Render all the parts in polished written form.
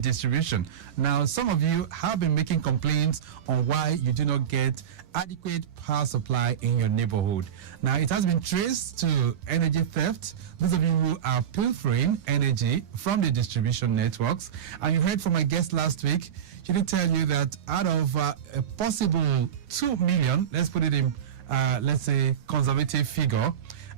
distribution. Now, some of you have been making complaints on why you do not get adequate power supply in your neighborhood. Now, it has been traced to energy theft. Those of you who are pilfering energy from the distribution networks. And you heard from my guest last week, she did tell you that out of a possible 2 million, let's put it in, let's say, conservative figure,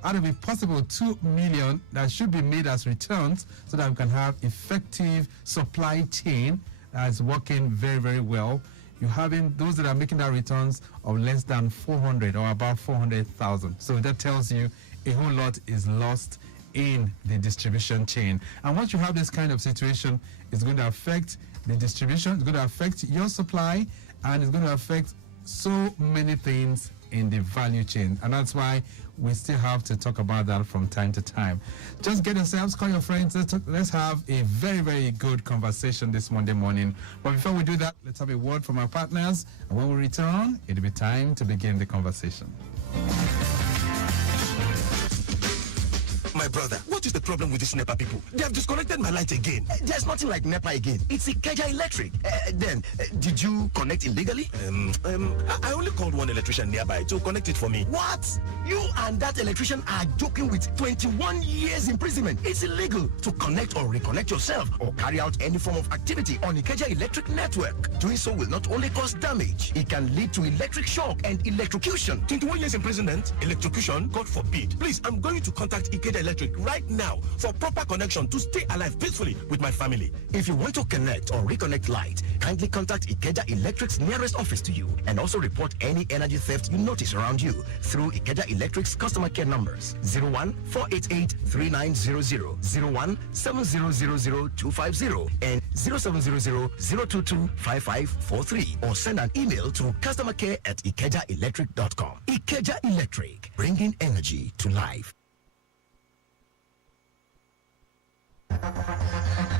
out of a possible 2 million that should be made as returns so that we can have effective supply chain that's working very, very well. You're having those that are making that returns of less than 400 or about 400,000. So that tells you a whole lot is lost in the distribution chain. And once you have this kind of situation, it's going to affect the distribution, it's going to affect your supply, and it's going to affect so many things in the value chain. And that's why we still have to talk about that from time to time. Just get yourselves, call your friends, let's have a very, very good conversation this Monday morning. But before we do that, let's have a word from our partners. And when we return, it'll be time to begin the conversation. My brother, what is the problem with these NEPA people? They have disconnected my light again. There's nothing like NEPA again. It's IKEJA Electric. Did you connect illegally? I only called one electrician nearby to connect it for me. What? You and that electrician are joking with 21 years imprisonment. It's illegal to connect or reconnect yourself or carry out any form of activity on IKEJA Electric network. Doing so will not only cause damage, it can lead to electric shock and electrocution. 21 years imprisonment? Electrocution? God forbid. Please, I'm going to contact IKEJA Electric right now for proper connection to stay alive peacefully with my family. If you want to connect or reconnect light, kindly contact IKEJA Electric's nearest office to you and also report any energy theft you notice around you through IKEJA Electric's customer care numbers 01-488-3900, 01-7000-250 and 0700-022-5543 or send an email to customercare@ikejaelectric.com. IKEJA Electric, bringing energy to life.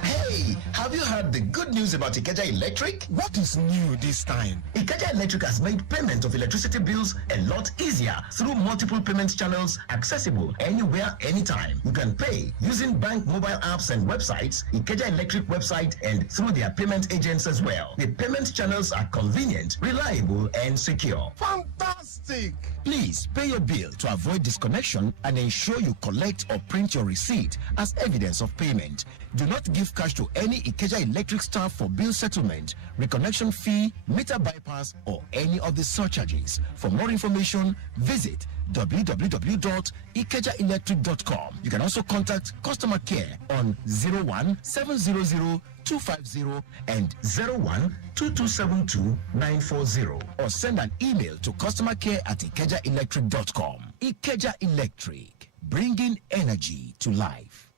Hey, have you heard the good news about IKEJA Electric? What is new this time? IKEJA Electric has made payment of electricity bills a lot easier through multiple payment channels accessible anywhere, anytime. You can pay using bank mobile apps and websites, IKEJA Electric website, and through their payment agents as well. The payment channels are convenient, reliable, and secure. Fantastic! Please pay your bill to avoid disconnection and ensure you collect or print your receipt as evidence of payment. Do not give cash to any IKEJA Electric staff for bill settlement, reconnection fee, meter bypass, or any of the surcharges. For more information, visit www.ikejaelectric.com. You can also contact customer care on 01-700-250 and 01-2272-940 or send an email to customercare@ikejaelectric.com. IKEJA Electric, bringing energy to life.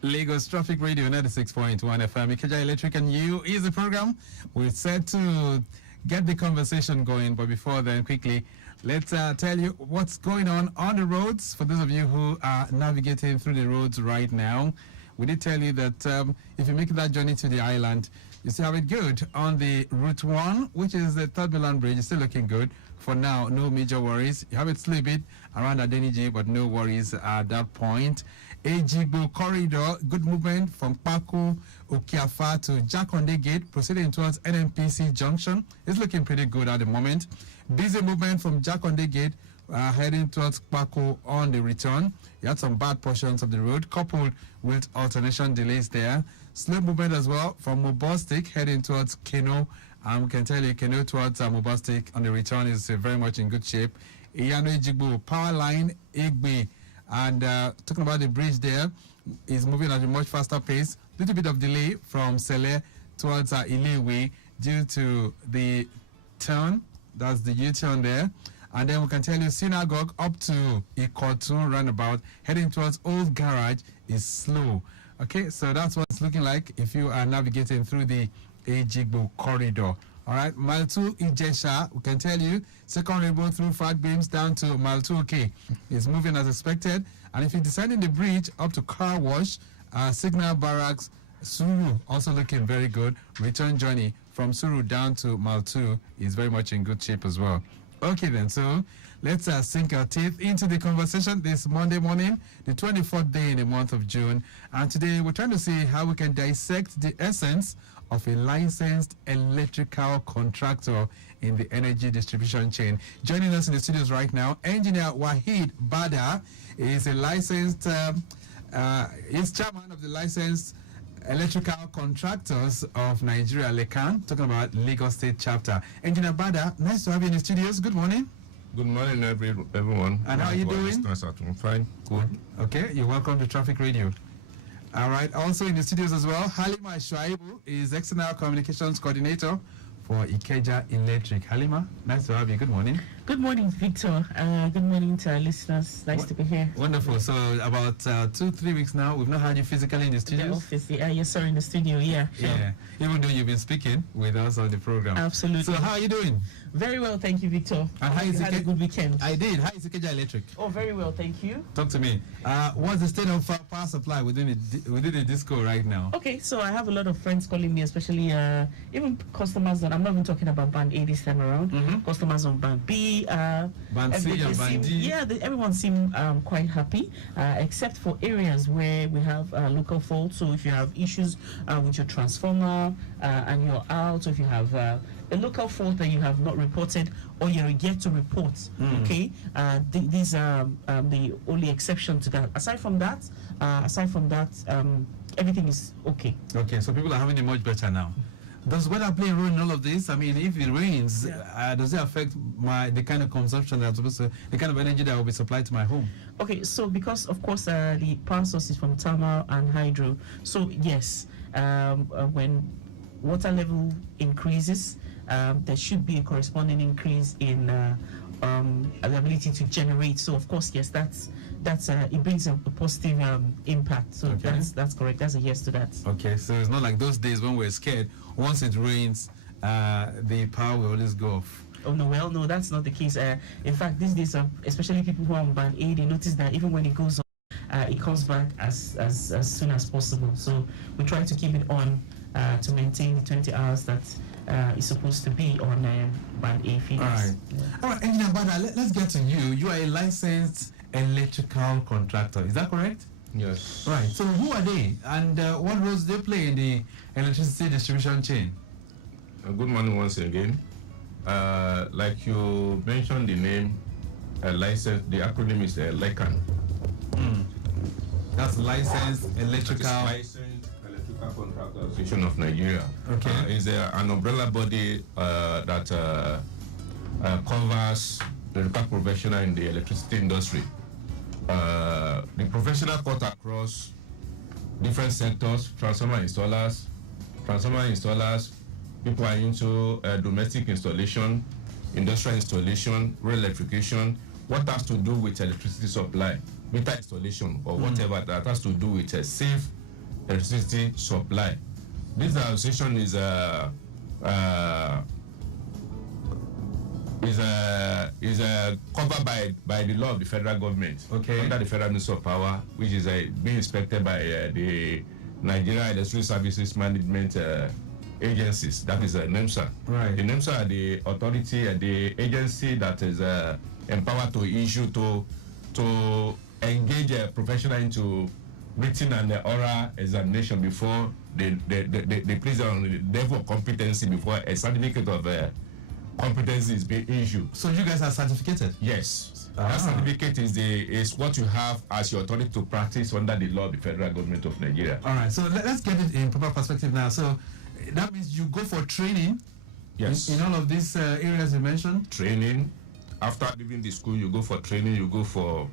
Lagos Traffic Radio 96.1 FM. IKEJA Electric and You is the program. We're set to get the conversation going, but before then, quickly, let's tell you what's going on the roads. For those of you who are navigating through the roads right now, we did tell you that if you make that journey to the island, you still have it good on the Route 1, which is the Third Milan Bridge. It's still looking good. For now, no major worries. You have it slip it around Adeniji, but no worries at that point. Ejigbo Corridor, good movement from Paku, Okiafa to Jakonde Gate, proceeding towards NNPC Junction. It's looking pretty good at the moment. Busy movement from Jakonde Gate, heading towards Paku on the return. You had some bad portions of the road, coupled with alternation delays there. Slow movement as well from Mobostik, heading towards Keno. We can tell you Keno towards Mobostik on the return is very much in good shape. Iyano Ejigbo, power line, Egbe. And talking about the bridge there, is moving at a much faster pace. Little bit of delay from Sele towards Ilewe due to the turn. That's the U-turn there. And then we can tell you Synagogue up to Ikotun roundabout, heading towards Old Garage is slow. Okay, so that's what it's looking like if you are navigating through the Ejigbo corridor. All right, Mile 2 Ijesha, we can tell you, second rainbow through Fat Beams down to Mile 2K. It's moving as expected. And if you're descending the bridge up to Car Wash, Signal Barracks, Suru, also looking very good. Return journey from Suru down to Mile 2 is very much in good shape as well. Okay then, so let's sink our teeth into the conversation this Monday morning, the 24th day in the month of June. And today we're trying to see how we can dissect the essence of a licensed electrical contractor in the energy distribution chain. Joining us in the studios right now, engineer Wahid Bada is a licensed, he's chairman of the licensed electrical contractors of Nigeria, LECAN, talking about Lagos State chapter. Engineer Bada, nice to have you in the studios. Good morning. Good morning, everyone. And how are you doing? I'm fine. Good. Okay, you're welcome to Traffic Radio. All right, also in the studios as well, Halima Shuaibu is External Communications Coordinator for IKEJA Electric. Halima, nice to have you. Good morning. Good morning, Victor. Good morning to our listeners. Nice to be here. Wonderful. So about 2-3 weeks now, we've not had you physically in the studios. The office, yes, sir, in the studio, yeah. Sure. Yeah, even though you've been speaking with us on the program. Absolutely. So how are you doing? Very well, thank you, Victor. And how is you had a good weekend? I did. How is IKEJA Electric? Oh, very well, thank you. Talk to me. What's the state of power supply within the disco right now? Okay, so I have a lot of friends calling me, especially even customers that I'm not even talking about band A this time around. Customers on band B, band C and band D. Yeah, everyone seemed quite happy, except for areas where we have local faults. So if you have issues with your transformer and you're out, or if you have a local fault that you have not reported or you're yet to report, okay, these are the only exception to that. Aside from that, everything is okay. Okay, so people are having it much better now. Does weather play a role in all of this? I mean, if it rains, does it affect the kind of consumption that's supposed to, the kind of energy that will be supplied to my home? Okay, so because of course the power source is from thermal and hydro, so yes, when water level increases, there should be a corresponding increase in the ability to generate. So of course, yes, that's it brings a positive impact. So okay. That's correct. That's a yes to that. Okay, so it's not like those days when we're scared. Once it rains, the power will always go off. Oh no, well no, that's not the case. In fact, these days, especially people who are on band A, they notice that even when it goes on, it comes back as soon as possible. So we try to keep it on to maintain the 20 hours that is supposed to be on band A feeders. All right. Yeah. All right, Engineer Bada, let's get to you. You are a licensed electrical contractor. Is that correct? Yes. Right. So who are they, and what roles they play in the electricity distribution chain? Good morning once again. Like you mentioned the name, license. The acronym is LECAN. That's Licensed Electrical. Licensed Electrical Contractor Association of Nigeria. Okay. It's an umbrella body that covers the professional in the electricity industry. The professional cut across different sectors: transformer installers, people are into domestic installation, industrial installation, rail electrification, what has to do with electricity supply, meter installation, or whatever that has to do with a safe electricity supply. This association is covered by the law of the federal government, okay, under the Federal Ministry of Power, which is being inspected by the Nigeria Electricity Services Management agencies. That is NEMSA. Right. The NEMSA are the authority, the agency that is empowered to issue to engage a professional into written and oral examination before they place on the level of competency before a certificate of competency is being issued. So you guys are certificated? Yes. That certificate is what you have as your authority to practice under the law of the federal government of Nigeria. All right. So let's get it in proper perspective now. So that means you go for training. Yes. In all of these areas you mentioned. Training. After leaving the school, you go for training. You go for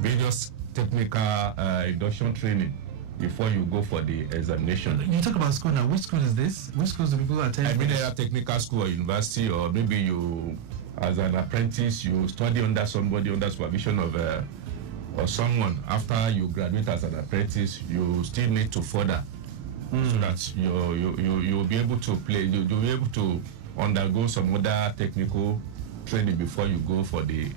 various technical induction training before you go for the examination. You talk about school now. Which school is this? Which schools do people attend? I mean, either technical school or university, or maybe you, as an apprentice, you study under somebody under supervision of or someone. After you graduate as an apprentice, you still need to further so that you'll be able to play. You'll be able to undergo some other technical training before you go for the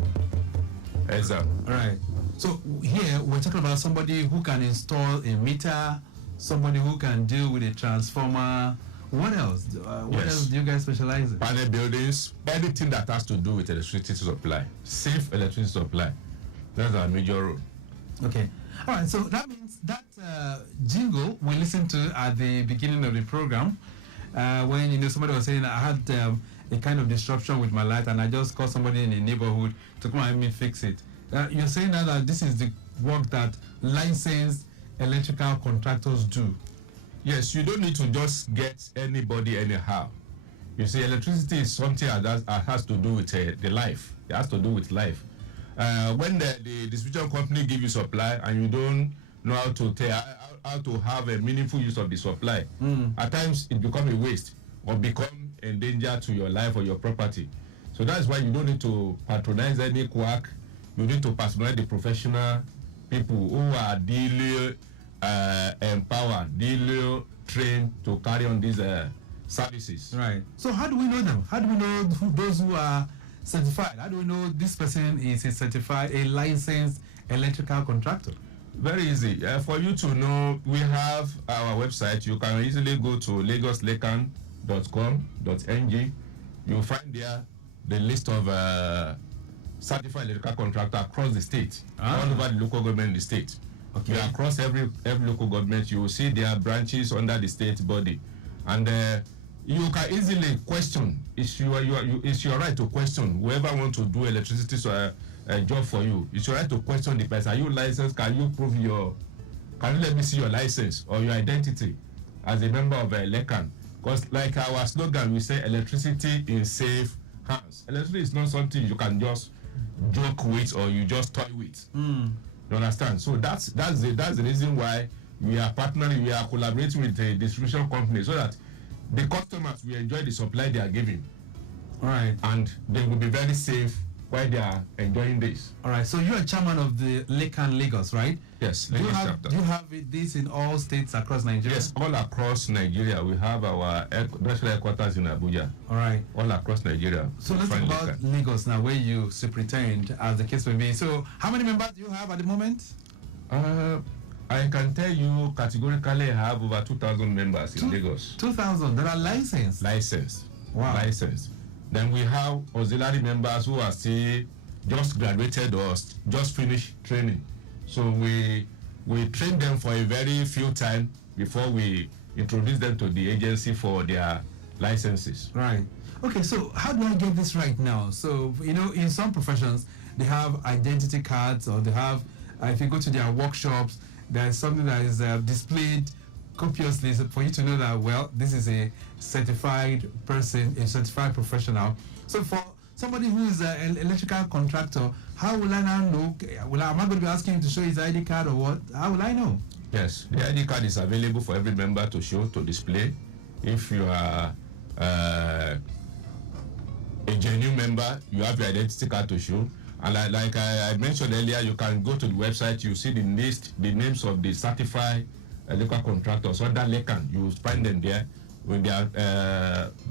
exam. Right. So here we're talking about somebody who can install a meter, somebody who can deal with a transformer. What else? What else do you guys specialize in? Panel buildings, anything that has to do with electricity supply, safe electricity supply. That's our major role. Okay. All right. So that means that jingle we listened to at the beginning of the program, when somebody was saying I had a kind of disruption with my light, and I just called somebody in the neighborhood to come and help me fix it. You're saying now that this is the work that licensed electrical contractors do. Yes, you don't need to just get anybody anyhow. You see, electricity is something that has to do with the life. It has to do with life. When the distribution company give you supply and you don't know how to have a meaningful use of the supply, at times it becomes a waste or become a danger to your life or your property. So that's why you don't need to patronize any quack. You need to patronize the professional people who are duly empowered, duly trained to carry on these services. Right. So how do we know them? How do we know those who are certified? How do we know this person is a licensed electrical contractor? Very easy. For you to know, we have our website. You can easily go to lagoslecan.com.ng. You'll find there the list of certified electrical contractor across the state, all over the local government in the state. Okay. Across every local government, you will see their branches under the state body, and you can easily question. It's your right to question whoever wants to do electricity job for you. It's your right to question the person. Are you licensed? Can you prove can you let me see your license or your identity as a member of LECAN? Because like our slogan, we say electricity in safe hands. Electricity is not something you can just joke with or you just toy with. You understand? So that's the reason why we are partnering, we are collaborating with the distribution company so that the customers will enjoy the supply they are giving. All right. And they will be very safe while they are enjoying this. All right. So you are chairman of the LECAN Lagos, right? Yes. Do you have this in all states across Nigeria? Yes, all across Nigeria. We have our national headquarters in Abuja. All right. All across Nigeria. So let's talk about Lagos now, where you superintend, as the case may be. So how many members do you have at the moment? I can tell you categorically I have over 2,000 members in Lagos. 2,000 that are licensed? Licensed. Wow. Licensed. Then we have auxiliary members who are still just graduated or just finished training. So we train them for a very few time before we introduce them to the agency for their licenses. Right. Okay, so how do I get this right now? So, in some professions, they have identity cards, or they have, if you go to their workshops, there's something that is displayed copiously for you to know that, well, this is a certified person, a certified professional. So for somebody who is an electrical contractor, how will I now know? Am I going to be asking him to show his ID card or what? How will I know? Yes, the ID card is available for every member to show, to display. If you are a genuine member, you have your identity card to show. And like I mentioned earlier, you can go to the website, you see the names of the certified electrical contractors under LECAN. You will find them there with their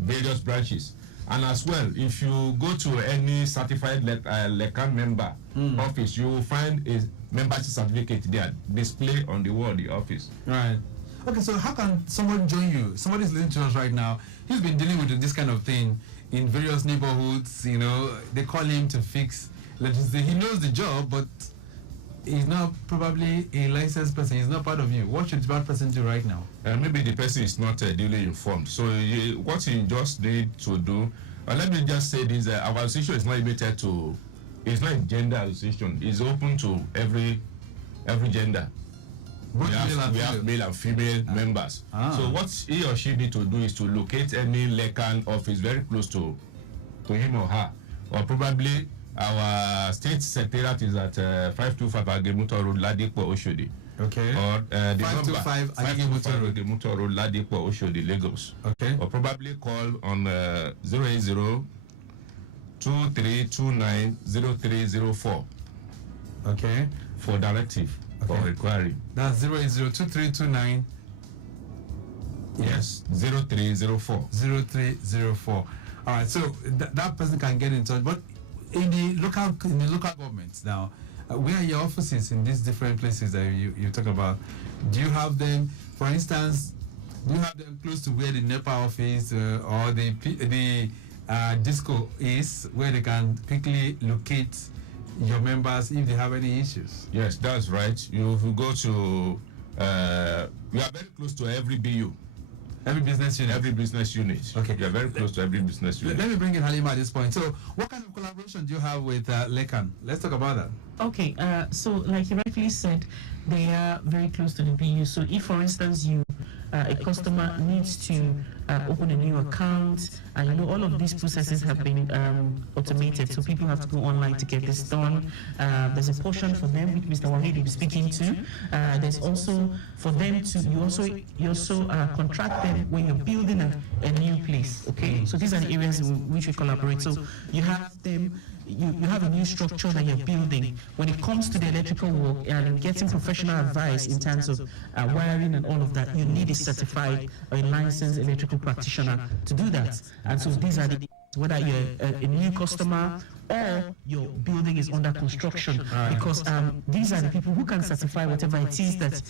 various branches. And as well, if you go to any certified LECAN member office, you will find a membership certificate there displayed on the wall of the office. Right. Okay, so how can someone join you? Somebody's listening to us right now. He's been dealing with this kind of thing in various neighborhoods. They call him to fix electricity. He knows the job, but he's not probably a licensed person. He's not part of you. What should that person do right now? Maybe the person is not duly informed. So what you just need to do, let me just say this, our association is not limited to, it's not a gender association. It's open to every gender. We have male and female members. So what he or she need to do is to locate any LECAN office very close to him or her. Or probably our state secretariat is at 525 Agemuto Road, Ladipo, Oshodi. Okay. Or the 525 Agemuto Road, Ladipo, Oshodi, Lagos. Okay. Or probably call on 080 2329 0304. Okay. For directive, for inquiry. That's 0802329 Yes, 0304. 0304. All right, so that person can get in touch. But in the local governments now, where are your offices in these different places that you talk about? Do you have them, for instance, do you have them close to where the NEPA office or the disco is, where they can quickly locate your members if they have any issues? Yes, that's right. You go to, we are very close to every BU. Every business unit? Every business unit. Okay. We are very close to every business unit. Let me bring in Halima at this point. So what kind of collaboration do you have with Lekan? Let's talk about that. Okay, so like you rightfully said, they are very close to the BU. So if, for instance, a customer needs to open a new account, and all of these processes have been automated, so people have to go online to get this done. There's a portion for them which Mr. Wahid will be speaking to. There's also for them to you also contract them when you're building a new place. Okay, so these are the areas in which we collaborate. So you have them. You have a new structure that you're building. When it comes to the electrical work and getting professional advice in terms of wiring and all of that, you need a certified or a licensed electrical practitioner to do that. And so these are the, whether you're a new customer or your building is under construction, because these are the people who can certify whatever it is that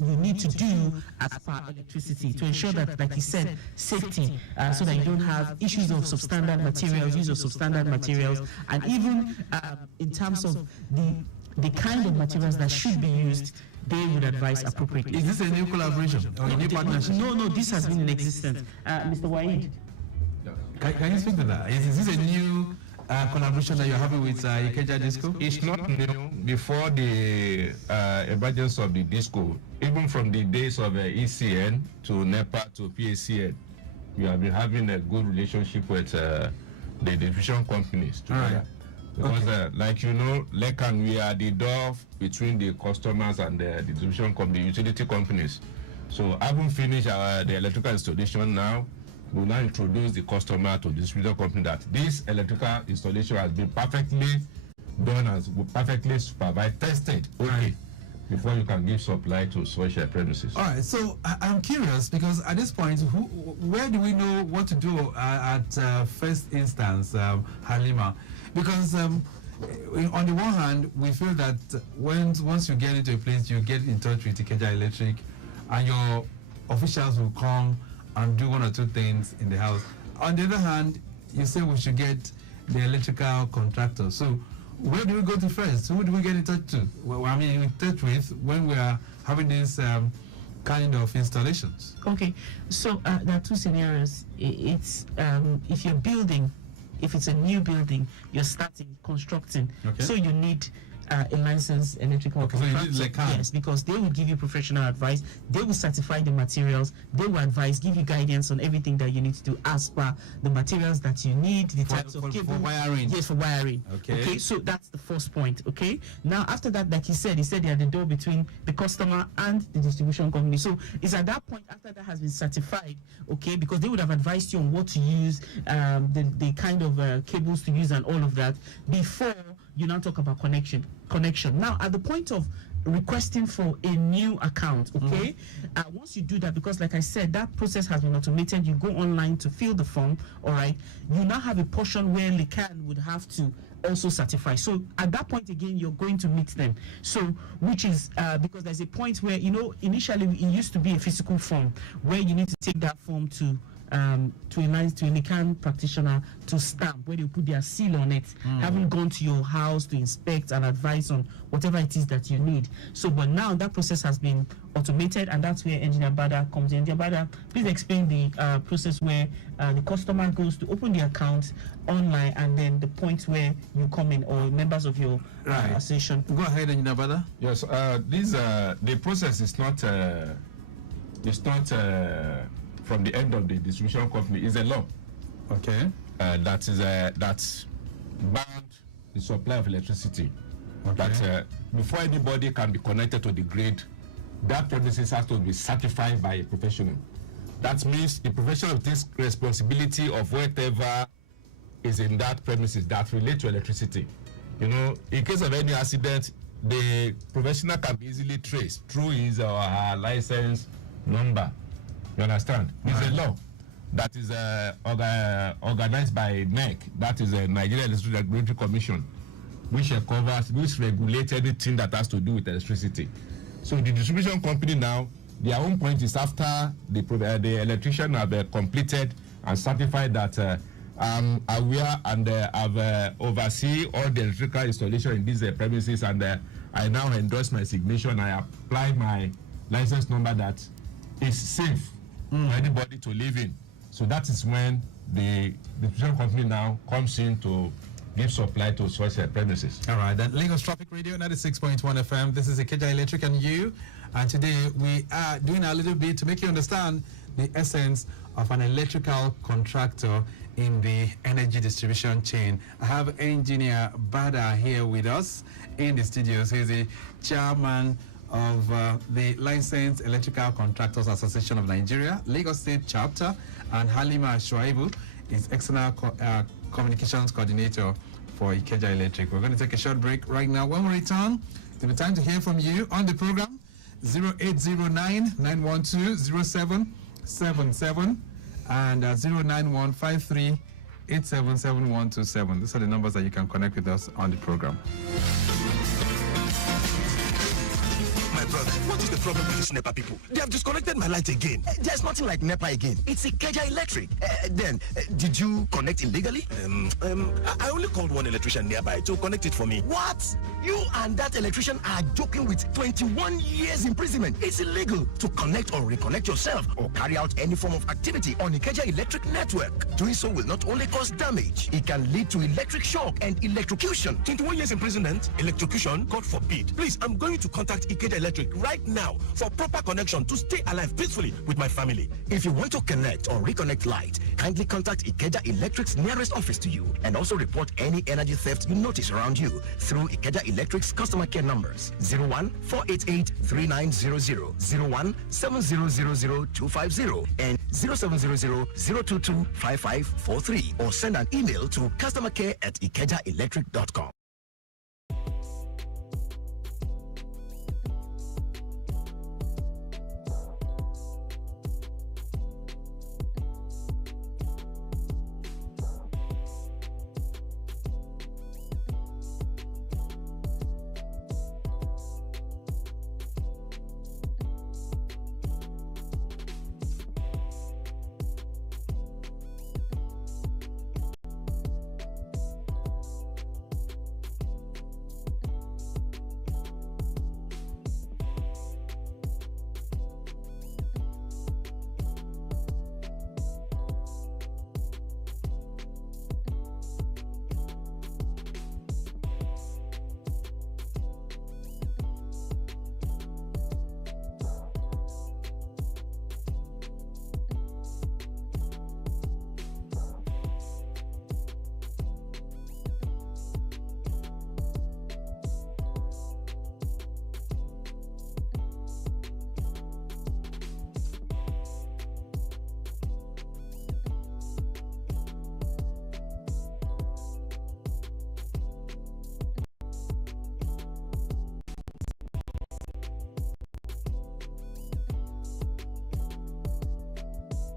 you need to do as per electricity to ensure that, like you said, safety, so that you don't have issues of substandard materials, use of substandard materials, and even in terms of the kind of materials that should be used, they would advise appropriately. Is this a new collaboration or a new partnership? No, this has been in existence. Mr. Wahid. Can you speak to that? Is this a new collaboration that you're having with IKEJA Disco? It's not new. Before the emergence of the disco, even from the days of ECN to NEPA to PACN, we have been having a good relationship with the distribution companies together. Because, like you know, Lekan, we are the door between the customers and the distribution company, utility companies. So, having finished the electrical installation now, we now introduce the customer to the distributor company that this electrical installation has been perfectly done and perfectly supervised, tested, before you can give supply to such premises. All right, so I'm curious because at this point, where do we know what to do at first instance, Halima? Because on the one hand, we feel that once you get into a place, you get in touch with IKEJA Electric, and your officials will come and do one or two things in the house. On the other hand, you say we should get the electrical contractor. So where do we go to first? Who do we get in touch to? Well, I mean, in touch with when we are having these kind of installations. Okay, so there are two scenarios. It's if you're building, if it's a new building, you're starting constructing. Okay. So you need a licensed electrical contractor. So yes, because they will give you professional advice. They will certify the materials. They will advise, give you guidance on everything that you need to do as per the materials that you need, the types of cable. For wiring. Yes, for wiring. Okay. So that's the first point. Okay. Now after that, like he said they are the door between the customer and the distribution company. So it's at that point after that has been certified. Okay, because they would have advised you on what to use, the kind of cables to use and all of that before you now talk about connection. Now, at the point of requesting for a new account, okay, once you do that, because like I said, that process has been automated, you go online to fill the form, all right, you now have a portion where Lekan would have to also certify. So at that point again, you're going to meet them. So which is because there's a point where, initially it used to be a physical form where you need to take that form to a Lekan practitioner to stamp, where they put their seal on it, having gone to your house to inspect and advise on whatever it is that you need. So, but now that process has been automated, and that's where Engineer Bada comes in. Engineer Bada, please explain the process where the customer goes to open the account online, and then the point where you come in, or members of your association. Go ahead, Engineer Bada. Yes, the process is not from the end of the distribution company. Is a law. Okay. That's banned the supply of electricity. Okay. That before anybody can be connected to the grid, that premises has to be certified by a professional. That means the professional takes responsibility of whatever is in that premises that relate to electricity. In case of any accident, the professional can be easily traced through his or her license number. You understand? It's a law that is organized by NEC, that is a Nigeria Electricity Regulatory Commission, which regulates anything that has to do with electricity. So the distribution company now, their own point is after the electrician have completed and certified that I'm aware and I've oversee all the electrical installation in these premises, and I now endorse my signature and I apply my license number that is safe for anybody to live in. So that is when the distribution company now comes in to give supply to such premises. All right, then Lagos Traffic Radio 96.1 FM. This is IKEJA Electric and you. And today we are doing a little bit to make you understand the essence of an electrical contractor in the energy distribution chain. I have engineer Bada here with us in the studios. He's the chairman of the Licensed Electrical Contractors Association of Nigeria, Lagos State Chapter, and Halima Shuaibu is External Communications Coordinator for IKEJA Electric. We're going to take a short break right now. When we return, it'll be time to hear from you on the program. 0809-912-0777 and 09153-877-127. These are the numbers that you can connect with us on the program. My brother, what is the problem with these NEPA people? They have disconnected my light again. There's nothing like NEPA again. It's IKEJA Electric. Did you connect illegally? I only called one electrician nearby to connect it for me. What? You and that electrician are joking with 21 years imprisonment. It's illegal to connect or reconnect yourself or carry out any form of activity on IKEJA Electric network. Doing so will not only cause damage, it can lead to electric shock and electrocution. 21 years imprisonment, electrocution, God forbid. Please, I'm going to contact IKEJA Electric right now for proper connection to stay alive peacefully with my family. If you want to connect or reconnect light, kindly contact IKEJA Electric's nearest office to you and also report any energy theft you notice around you through IKEJA Electric's customer care numbers 01-488-3900, 01-7000-250 and 0700-022-5543 or send an email to customercare@ikejaelectric.com.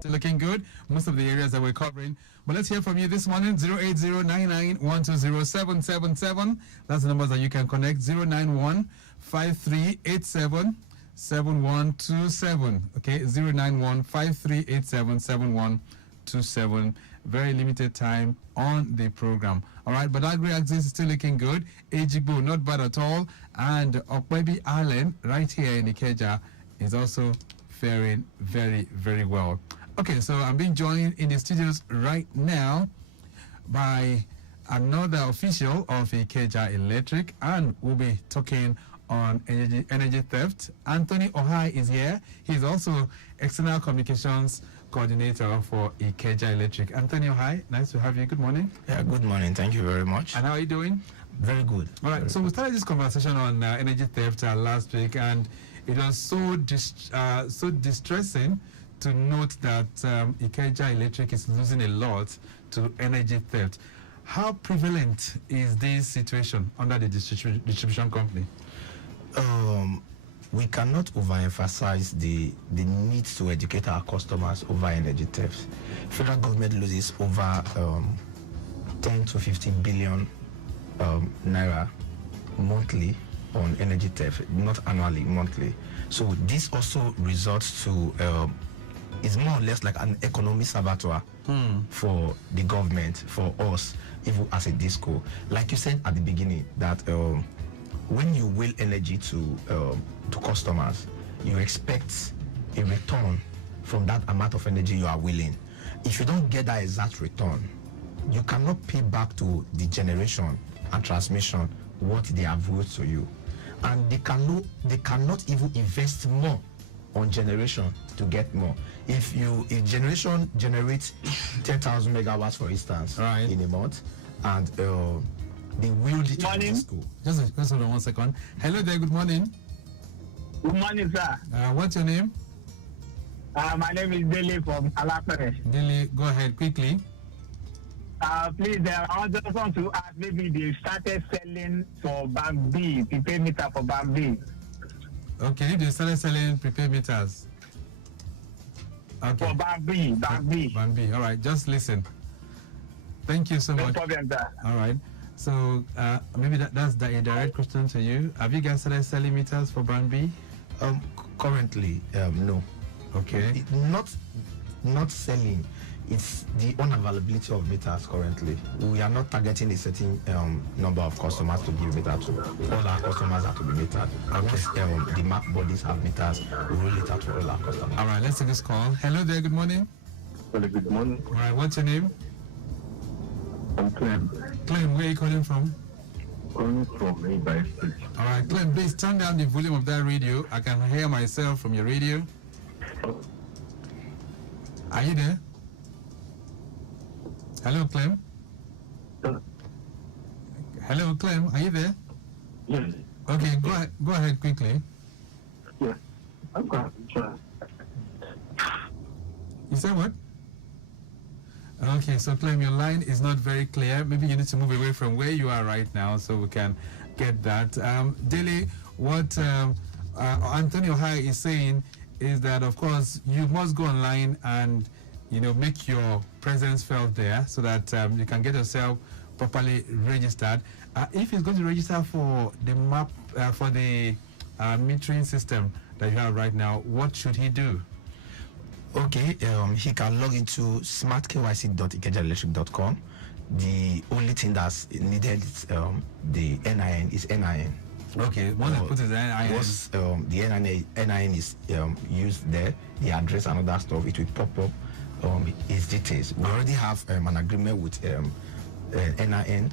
Looking good, most of the areas that we're covering. But let's hear from you this morning. 08099120777. That's the numbers that you can connect. 091-5387-7127. Okay, 091-5387-7127. Very limited time on the program. All right, but Agri-Axis is still looking good. Ejigbo, not bad at all. And Okwebi Island, right here in Ikeja, is also faring very, very well. Okay, so I'm being joined in the studios right now by another official of IKEJA Electric, and we'll be talking on energy theft. Anthony Ohai is here. He's also External Communications Coordinator for IKEJA Electric. Anthony Ohai, nice to have you. Good morning. Yeah, good morning. Thank you very much. And how are you doing? Very good. All right, Very so good. we started this conversation on energy theft last week, and it was so distressing to note that IKEJA Electric is losing a lot to energy theft. How prevalent is this situation under the distribution company? we cannot overemphasize the need to educate our customers over energy theft. Federal government loses over 10 to 15 billion naira monthly on energy theft, not annually, monthly. So this also results to it's more or less like an economic saboteur for the government, for us, even as a disco. Like you said at the beginning, that when you will energy to customers, you expect a return from that amount of energy you are willing. If you don't get that exact return, you cannot pay back to the generation and transmission what they have willed to you, and they cannot even invest more on generation to get more. If generation generates 10,000 megawatts, for instance, right, in a month, and they will it to the school. Just hold on 1 second. Hello there, good morning. Good morning, sir. What's your name? My name is Dele from Alapere. Dele, go ahead quickly. Please, I just want to ask, maybe they started selling for Bank B, prepaid meter for Bank B. Okay, they started selling prepaid meters. Okay. For Bank B, Bank B. Bank B, all right, just listen. Thank you so No much. problem, sir. All right. So maybe that's a direct question to you. Have you guys started selling meters for Bank B? Currently, no. Okay. Not selling. It's the unavailability of meters currently. We are not targeting a certain number of customers to give meter to. All our customers have to be metered. Once the map bodies have meters, we roll it out to all our customers. All right, let's take this call. Hello there, good morning. Hello, good morning. All right, what's your name? I'm Clem. Clem, where are you calling from? Calling from Nearby State. All right, Clem, please turn down the volume of that radio. I can hear myself from your radio. Are you there? Hello, Clem. Hello, Clem. Are you there? Yes. Okay, go ahead quickly. Yes. I'm going to try. You said what? Okay, so Clem, your line is not very clear. Maybe you need to move away from where you are right now so we can get that. Dele, what Antonio High is saying is that, of course, you must go online and, make your presence felt there so that you can get yourself properly registered. If he's going to register for the map, for the metering system that you have right now, what should he do? Okay, he can log into smartkyc.ikejaelectric.com. The only thing that's needed is the NIN is NIN. Okay, once he puts his NIN. Once the NIN is used there, the address and all that stuff, it will pop up his details. We already have an agreement with NIN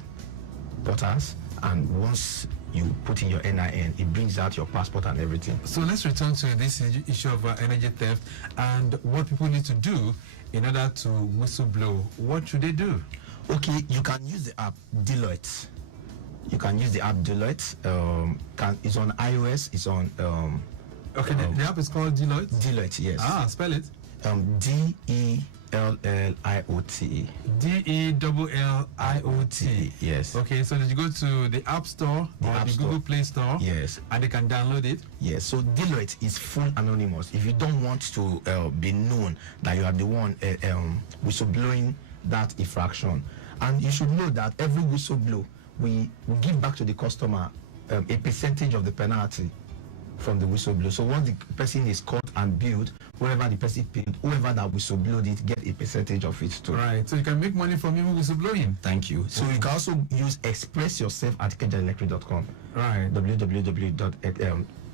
portals, and once you put in your NIN, it brings out your passport and everything. So let's return to this issue of energy theft and what people need to do in order to whistleblow. What should they do? Okay, you can use the app Deloitte. You can use the app Deloitte. It's on iOS. It's on. Okay, the app is called Deloitte. Deloitte, yes. Spell it. DELLIOTE. DELLIOT. Yes. Okay, so did you go to the App Store or the Google Play Store? Yes. And they can download it? Yes. So Deloitte is full anonymous. If you don't want to be known that you are the one whistleblowing that infraction, and you should know that every whistleblow, we give back to the customer a percentage of the penalty from the whistleblower. So once the person is caught and billed, whoever the person paid, whoever that whistleblowed it, get a percentage of it too. Right. So you can make money from even whistleblowing. Thank you. So you can also use express yourself at ikejaelectric.com. Right.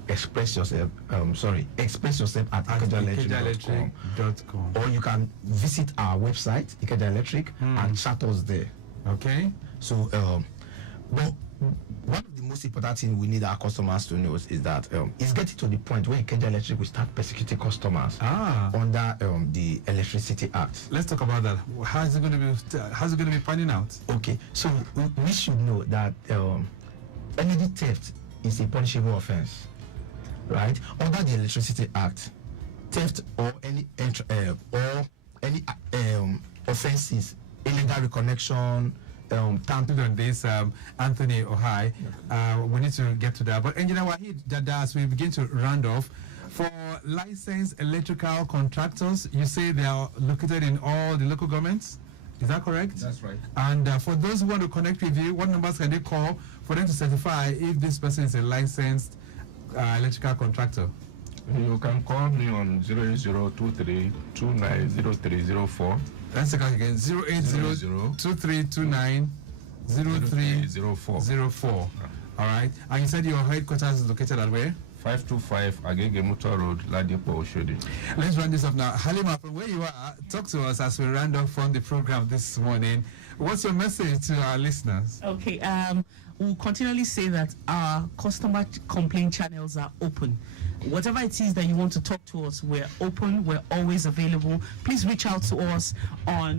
Express yourself at ikejaelectric.com. Or you can visit our website, IKEJA Electric, and chat us there. Okay. So, but one of the most important things we need our customers to know is that it's getting to the point where IKEJA Electric will start persecuting customers under the Electricity Act. Let's talk about that. How's it going to be panning out? Okay, so we should know that energy theft is a punishable offense, right? Under the Electricity Act, theft or any offenses, illegal reconnection, counted on this, Anthony Ohai. We need to get to that. But Engineer Wahid, that as we begin to round off, for licensed electrical contractors, you say they are located in all the local governments? Is that correct? That's right. And for those who want to connect with you, what numbers can they call for them to certify if this person is a licensed electrical contractor? You can call me on 0023290304. Let's take it again. 08023290304. All right. And you said your headquarters is located at where? 525 Agege Motor Road, Ladipo, Oshodi. Let's run this up now. Halima, from where you are, talk to us as we round off from the program this morning. What's your message to our listeners? Okay, we'll continually say that our customer complaint channels are open. Whatever it is that you want to talk to us, we're open, we're always available. Please reach out to us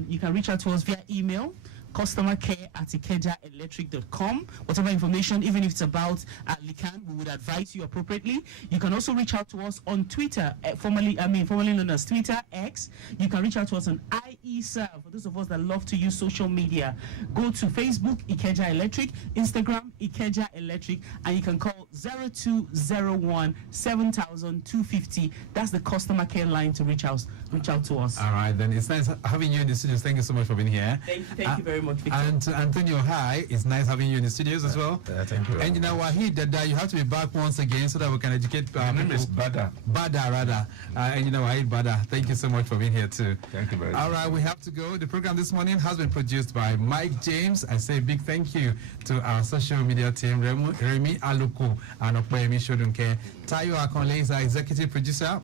you can reach out to us via email, customercare@ikejaelectric.com. Whatever information, even if it's about Lican, we would advise you appropriately. You can also reach out to us on Twitter, formerly known as Twitter X. You can reach out to us on IEServe. For those of us that love to use social media, go to Facebook, IKEJA Electric, Instagram, IKEJA Electric, and you can call 0201 7250. That's the customer care line to reach out to us. All right, then it's nice having you in the studios. Thank you so much for being here. Thank you very much, Victor. And to Antonio, hi, it's nice having you in the studios as well. Thank you. And Wahid, that you have to be back once again so that we can educate My name is Bada. Bada, rather. Wahid Bada, thank you so much for being here too. Thank you very much. All right, we have to go. The program this morning has been produced by Mike James. I say a big thank you to our social media team, Remy Aluku and Okwemi Shodunke. Tayo Akonle is our executive producer.